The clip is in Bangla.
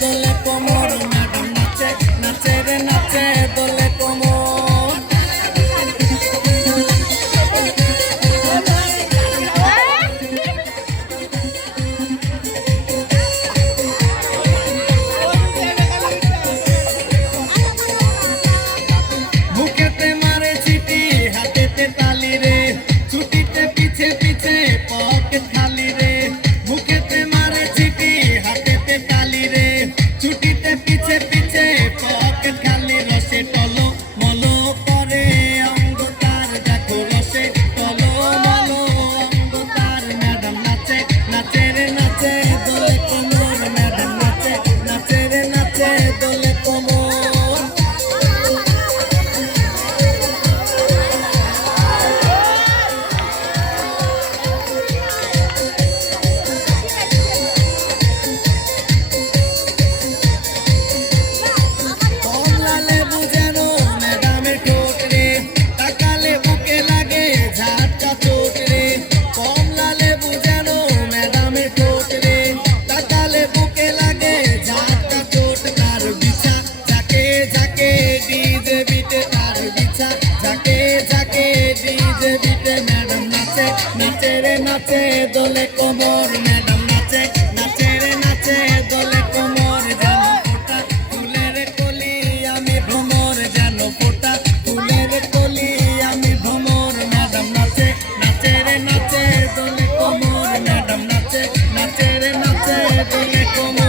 দোলে কোমর, ম্যাডাম নাচে নাচে রে নাচে দোলে কোমর। মুখেতে মারে চিঠি হাতেতে তালি রে, ছুটিতে পিছে পিছে পকেট খালি রে। মুখেতে মারে চিঠি হাতেতে তালি রে, ছুটিতে পিছে পিছে পকেট খালি। রসে টলো মলো করে অঙ্গ তার, দেখো রসে টলো মলো অঙ্গ তার। ম্যাডাম নাচে নাচে রে নাচে দোলে কোমর, ম্যাডাম নাচে নাচে রে নাচে দোলে কোমর। ম্যাডাম নাচে নাচে রে নাচে দোলে কোমর, ম্যাডাম নাচে নাচে রে নাচে দোলে কোমর। যেন ফোটা ফুলের কলি আমি ভ্রমর, যেন ফোটা ফুলের কলি আমি ভ্রমর। ম্যাডাম নাচে নাচে রে নাচে দোলে কোমর, ম্যাডাম নাচে নাচে রে নাচে দোলে কোমর।